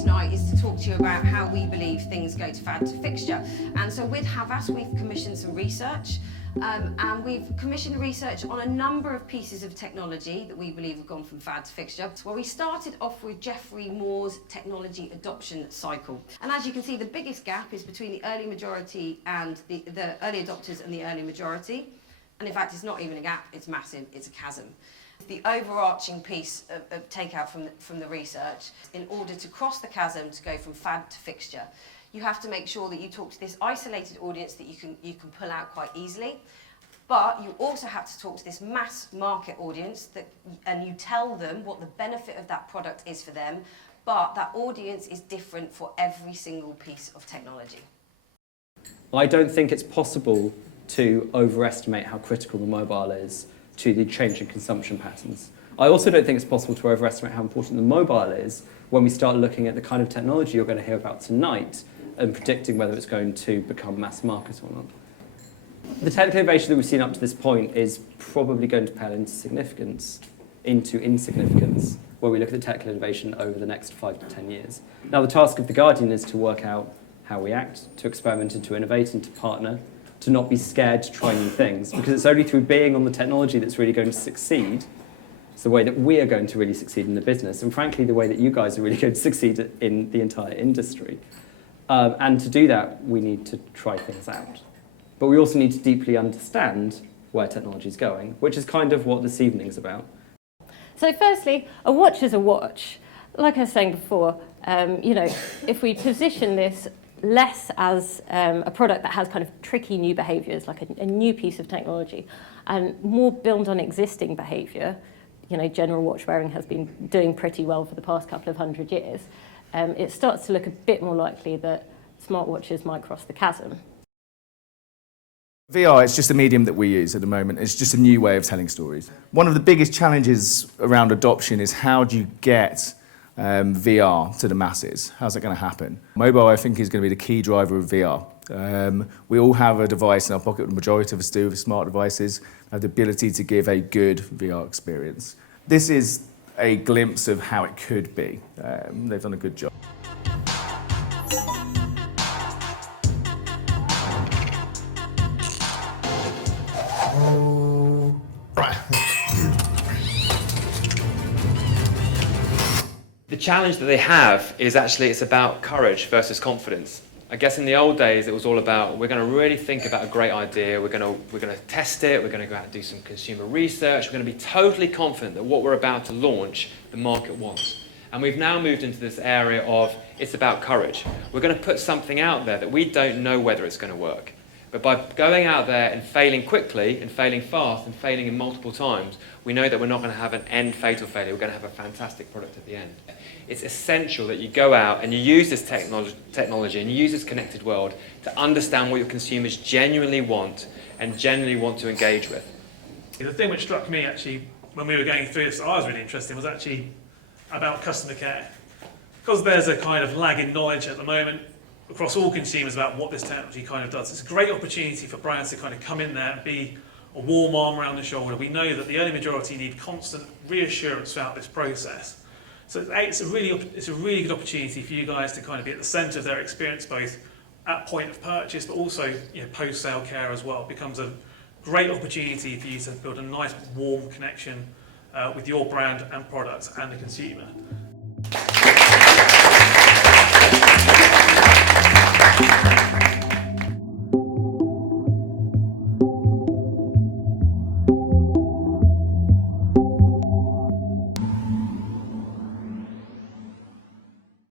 tonight is to talk to you about how we believe things go to fad to fixture. And so with Havas, we've commissioned some research. And we've commissioned research on a number of pieces of technology that we believe have gone from fad to fixture. Well, we started off with Geoffrey Moore's technology adoption cycle. And as you can see, the biggest gap is between the early majority and the early adopters and the early majority. And in fact, it's not even a gap, it's massive, it's a chasm. The overarching piece of takeout from the research, in order to cross the chasm to go from fad to fixture, you have to make sure that you talk to this isolated audience that you can pull out quite easily, but you also have to talk to this mass market audience and you tell them what the benefit of that product is for them, but that audience is different for every single piece of technology. I don't think it's possible to overestimate how critical the mobile is to the change in consumption patterns. I also don't think it's possible to overestimate how important the mobile is when we start looking at the kind of technology you're going to hear about tonight and predicting whether it's going to become mass market or not. The technical innovation that we've seen up to this point is probably going to pale into insignificance when we look at the technical innovation over the next 5 to 10 years. Now, the task of the Guardian is to work out how we act, to experiment and to innovate and to partner, to not be scared to try new things, because it's only through being on the technology that's really going to succeed. It's the way that we are going to really succeed in the business, and frankly, the way that you guys are really going to succeed in the entire industry. And to do that, we need to try things out. But we also need to deeply understand where technology is going, which is kind of what this evening is about. So firstly, a watch is a watch. Like I was saying before, if we position this less as a product that has kind of tricky new behaviours, like a new piece of technology, and more build on existing behaviour, general watch wearing has been doing pretty well for the past couple of 100 years, it starts to look a bit more likely that smartwatches might cross the chasm. VR, it's just a medium that we use at the moment. It's just a new way of telling stories. One of the biggest challenges around adoption is how do you get VR to the masses? How's that going to happen? Mobile, I think, is going to be the key driver of VR. We all have a device in our pocket, the majority of us do, with smart devices, have the ability to give a good VR experience. This is a glimpse of how it could be. They've done a good job. The challenge that they have is actually it's about courage versus confidence. I guess in the old days it was all about we're going to really think about a great idea, we're going to test it, we're going to go out and do some consumer research, we're going to be totally confident that what we're about to launch the market wants. And we've now moved into this area of it's about courage. We're going to put something out there that we don't know whether it's going to work. But by going out there and failing quickly and failing fast and failing in multiple times, we know that we're not going to have an end fatal failure, we're going to have a fantastic product at the end. It's essential that you go out and you use this technology and you use this connected world to understand what your consumers genuinely want and genuinely want to engage with. The thing which struck me actually when we were going through this, I was really interested, was actually about customer care. Because there's a kind of lag in knowledge at the moment across all consumers about what this technology kind of does. It's a great opportunity for brands to kind of come in there and be a warm arm around the shoulder. We know that the early majority need constant reassurance throughout this process. So it's a really good opportunity for you guys to kind of be at the centre of their experience, both at point of purchase, but also post-sale care as well. It becomes a great opportunity for you to build a nice warm connection with your brand and products and the consumer.